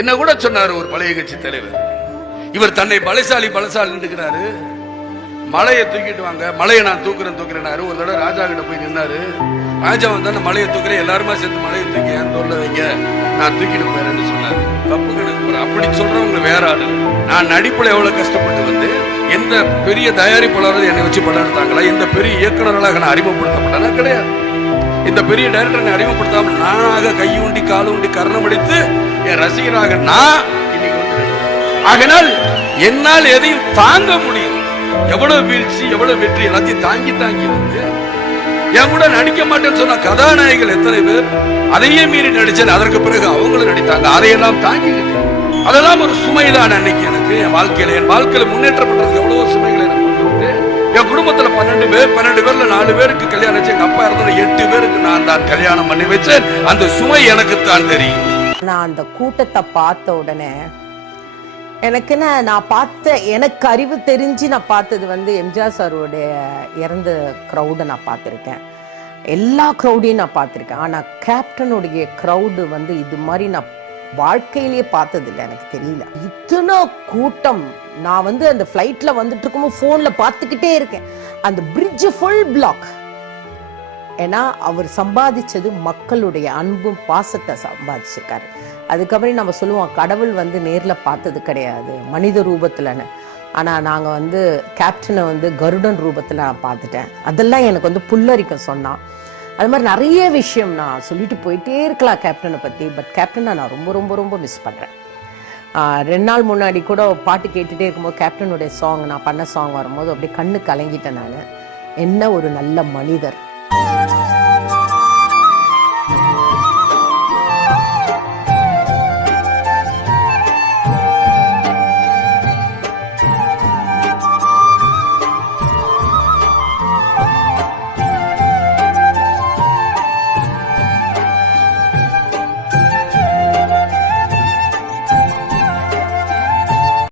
என்ன கூட சொன்னாரு ஒரு பழைய கட்சி தலைவர், இவர் தன்னை பலசாலி இருக்கிறாரு, மலையை தூக்கிட்டு வாங்க, மலையை நான் தூக்குறேன்னாரு. ஒரு தடவை ராஜா கிட்ட போய் நின்னாரு. ராஜா வந்தானே மலையை தூக்குறேன், எல்லாருமா சேர்ந்து மலையை தூக்கி என் தோல்ல வைங்க, நான் தூக்கிட்டு போயிறேன்னு சொன்னாரு. தப்பு கணக்கு. அப்படி சொல்றவங்க வேற ஆளு. நான் நடிப்புல எவ்வளவு கஷ்டப்பட்டு வந்து எந்த பெரிய தயாரிப்பாளர்கள் என்னை வச்சு படம் எடுத்தாங்களா, எந்த பெரிய இயக்குநர்களாக நான் அறிமுகப்படுத்தப்பட்டனா கிடையாது. இந்த பெரிய டைரக்டர் அறிமுகப்படுத்தாமல் நானாக கையூண்டி காலூண்டி கர்ணம் அடித்து என் ரசிகராக நான் இன்னைக்கு வந்து, ஆகினால் என்னால் எதையும் தாங்க முடியும். எவ்வளவு வீழ்ச்சி எவ்வளவு வெற்றி எல்லாத்தையும் தாங்கி வந்து என் கூட நடிக்க மாட்டேன்னு சொன்ன கதாநாயகர்கள் எத்தனை பேர் அதையே மீறி நடிச்சேன். அதற்கு பிறகு அவங்களும் நடித்தாங்க. அதையெல்லாம் தாங்கிக்கிட்டு அதெல்லாம் ஒரு சுமைதான் அன்னைக்கு எனக்கு என் வாழ்க்கையில முன்னேற்றம் பண்றதுக்கு எவ்வளவு சுமைகளை எனக்கு கொண்டு வந்து என் குடும்பத்துல 12 பேர்ல 4 பேருக்கு கல்யாணம் வச்சு, எங்க அப்பா இருந்த 8 பேருக்கு நான் தான் கல்யாணம் பண்ணி வச்சேன். அந்த சுமை எனக்குத்தான் தெரியும். நான் அந்த கூட்டத்தை பார்த்த உடனே எனக்கு அறிவு தெரிஞ்சு நான் பார்த்தது வந்து எம்ஜிஆர் சாருடைய இறந்த க்ரௌடை நான் பார்த்துருக்கேன். எல்லா க்ரௌடையும் நான் பார்த்துருக்கேன். ஆனால் கேப்டனுடைய க்ரௌடு வந்து இது மாதிரி நான் வாழ்க்கையிலேயே பார்த்தது இல்லை. எனக்கு தெரியல இத்தனை கூட்டம். நான் வந்து அந்த ஃப்ளைட்டில் வந்துட்டு இருக்கும்போது ஃபோனில் பார்த்துக்கிட்டே இருக்கேன். அந்த பிரிட்ஜ் ஃபுல் பிளாக். ஏன்னா அவர் சம்பாதிச்சது மக்களுடைய அன்பும் பாசத்தை சம்பாதிச்சிருக்காரு. அதுக்கப்புறம் நம்ம சொல்லுவோம் கடவுள் வந்து நேரில் பார்த்தது கிடையாது மனித ரூபத்தில்னு. ஆனால் நாங்கள் வந்து கேப்டனை வந்து கருடன் ரூபத்தில் நான் பார்த்துட்டேன். அதெல்லாம் எனக்கு வந்து புல்லரிக்கும் சொன்னான். அது மாதிரி நிறைய விஷயம் நான் சொல்லிட்டு போயிட்டே இருக்கலாம் கேப்டனை பற்றி. பட் கேப்டனை நான் ரொம்ப ரொம்ப ரொம்ப மிஸ் பண்ணுறேன். 2 நாள் முன்னாடி கூட பாட்டு கேட்டுகிட்டே இருக்கும்போது கேப்டனுடைய சாங் நான் பண்ண சாங் வரும்போது அப்படியே கண்ணு கலங்கிட்டேன். நான் என்ன ஒரு நல்ல மனிதர்.